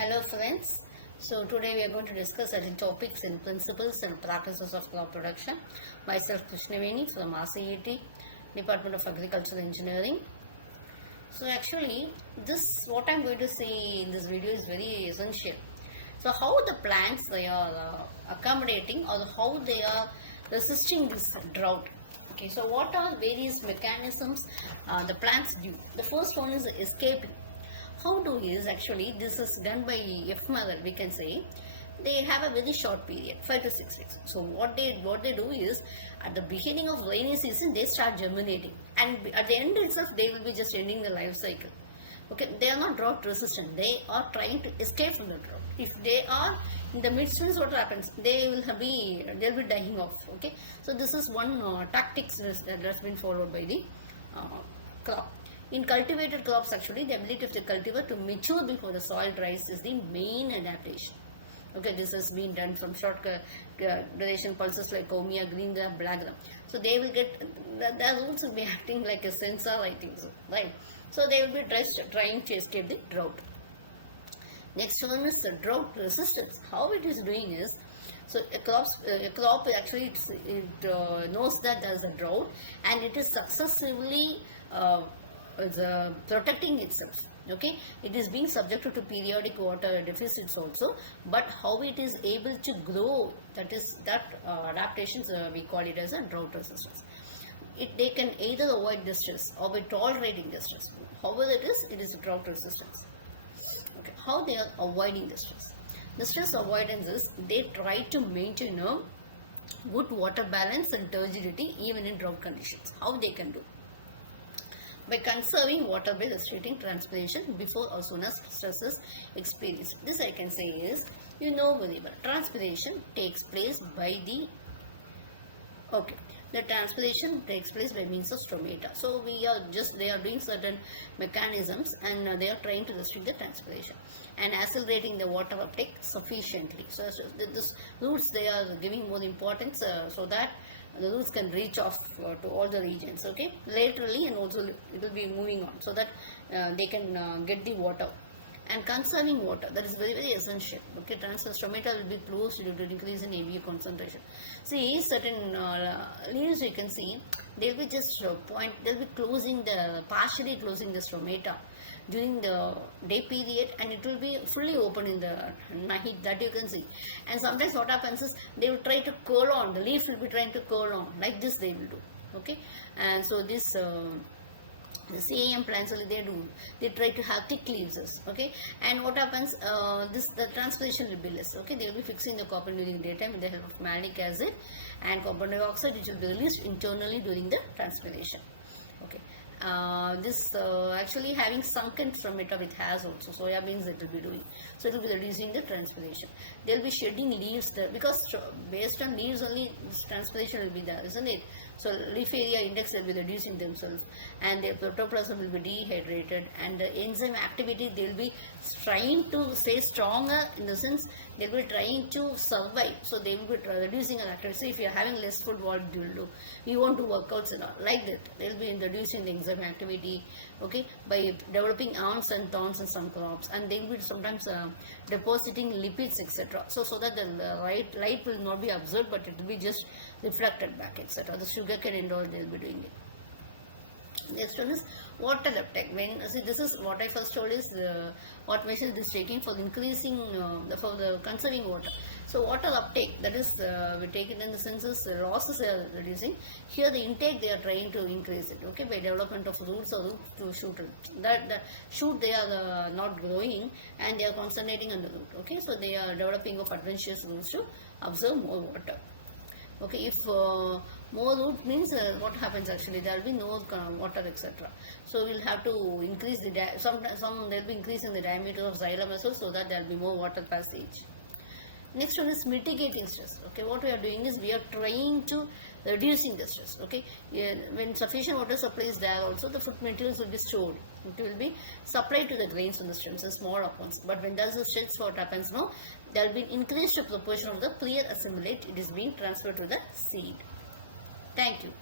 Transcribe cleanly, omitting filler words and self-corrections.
Hello friends. So today we are going to discuss certain topics and principles and practices of crop production. Myself Krishnaveni from RCET, Department of Agricultural Engineering. So actually this what I'm going to say in this video is very essential. So how the plants they are accommodating or how they are resisting this drought. Okay, so what are various mechanisms the plants do? The first one is escaping. How do is actually this is done by F mother, we can say. They have a very short period, 5 to 6 weeks. So what they do is at the beginning of rainy season they start germinating, and at the end itself they will be just ending the life cycle. Okay, they are not drought resistant. They are trying to escape from the drought. If they are in the midst, what happens? They'll be dying off. Okay, so this is one tactics that has been followed by the crop. In cultivated crops, actually, the ability of the cultivar to mature before the soil dries is the main adaptation. Okay, this has been done from short duration pulses like Comia, green gram, black gram. So they will get, the roots will be acting like a sensor, I think so, right? So they will be trying to escape the drought. Next one is the drought resistance. How it is doing is, so a crop actually knows that there is a drought, and it is successively protecting itself. Okay, it is being subjected to periodic water deficits also, but how it is able to grow, that adaptations we call it as a drought resistance. They can either avoid the stress or by tolerating the stress. However it is drought resistance. Okay, how they are avoiding the stress? The stress avoidance is they try to maintain a good water balance and turgidity even in drought conditions. How they can do? By conserving water by restricting transpiration before or soon as stress is experienced. This I can say is, very well, transpiration takes place by the, the transpiration takes place by means of stromata. So they are doing certain mechanisms, and they are trying to restrict the transpiration and accelerating the water uptake sufficiently. So this roots, they are giving more importance so that the roots can reach off to all the regions, okay, laterally, and also it will be moving on so that they can get the water. And conserving water, that is very, very essential. Okay, stromata will be closed due to increase in AVA concentration. See, certain leaves you can see, they will be just they'll be partially closing the stromata during the day period, and it will be fully open in the night, that you can see. And sometimes what happens is they will try to curl on, the leaf will be trying to curl on, like this they will do. Okay, and so this the CAM plants they try to have thick leaves, okay, and what happens, the transpiration will be less. Okay, they will be fixing the carbon during daytime with the help of malic acid and carbon dioxide, which will be released internally during the transpiration. Okay, this actually having sunken stromata with has also soybeans it will be doing, so it will be reducing the transpiration. They will be shedding leaves there, because based on leaves only transpiration will be there, isn't it? So leaf area index will be reducing themselves, and their protoplasm will be dehydrated, and the enzyme activity they will be trying to stay stronger, in the sense they will be trying to survive. So they will be reducing an activity. So if you are having less food, what you will do? You want to work out and all like that. They will be reducing the enzyme activity, okay, by developing arms and thorns in some crops, and they will be sometimes depositing lipids, etc. So that the light will not be absorbed, but it will be just reflected back, etc. The sugarcane and all, they will be doing it. Next one is water uptake. This is what I first told is what measures is taking for increasing for the conserving water. So water uptake, that is we take it in the senses losses they are reducing. Here the intake they are trying to increase it, okay, by development of roots or root to shoot. The shoot they are not growing, and they are concentrating on the root. Okay, so they are developing of adventitious roots to absorb more water. Okay, if more root means what happens actually, there will be no water, etc. So we will have to increase the some there will be increasing the diameter of xylem as well, so that there will be more water passage. Next one is mitigating stress. Okay, what we are doing is we are trying to reducing the stress. Okay, when sufficient water supply is there, also the food materials will be stored. It will be supplied to the grains on the stems in small amounts. But when there is a stress, what happens now? There will be increased proportion of the pre-assimilate. It is being transferred to the seed. Thank you.